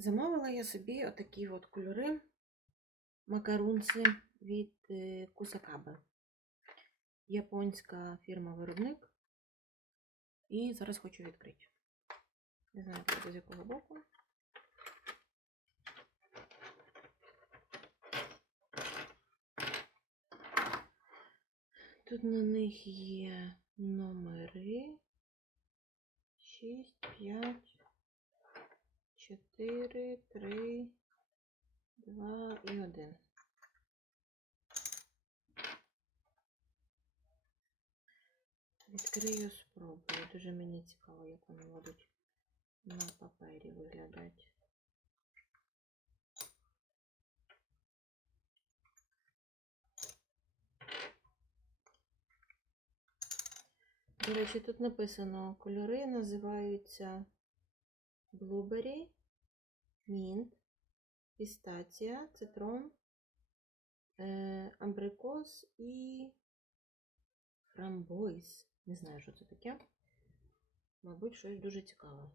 Замовила я собі отакі от кольори макарунці від е, Кусакаби. Японська фірма-виробник. І зараз хочу відкрити. Не знаю, з якого боку. Тут на них є номери 6, 5, 4, 3, 2 і 1. Відкрию, спробую. Дуже мені цікаво, як вони будуть на папері виглядати. До речі, тут написано кольори називаються Blueberry, Mint, Пістація, Цитрон, Амбрикос і Фрамбойс. Не знаю, що це таке. Мабуть, щось дуже цікаве.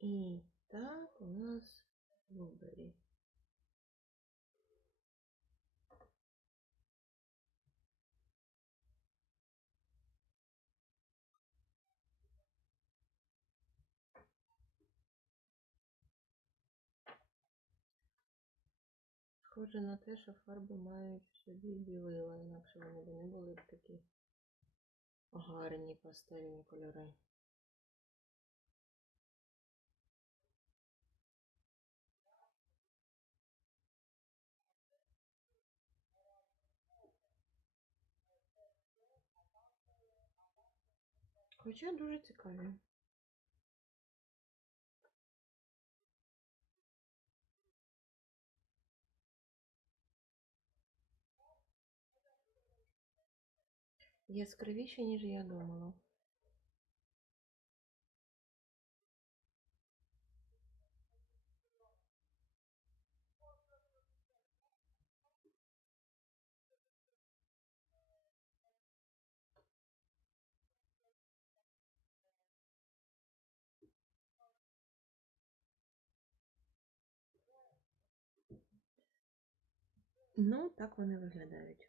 І так у нас Blueberry. Схоже на те, що фарби мають в собі білила, інакше вони б не були б такі гарні пастельні кольори. Хоча дуже цікаві. Яскравіші, ніж я думала. Ну, так вони виглядають.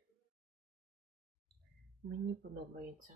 Мені подобається.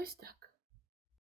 Ось так.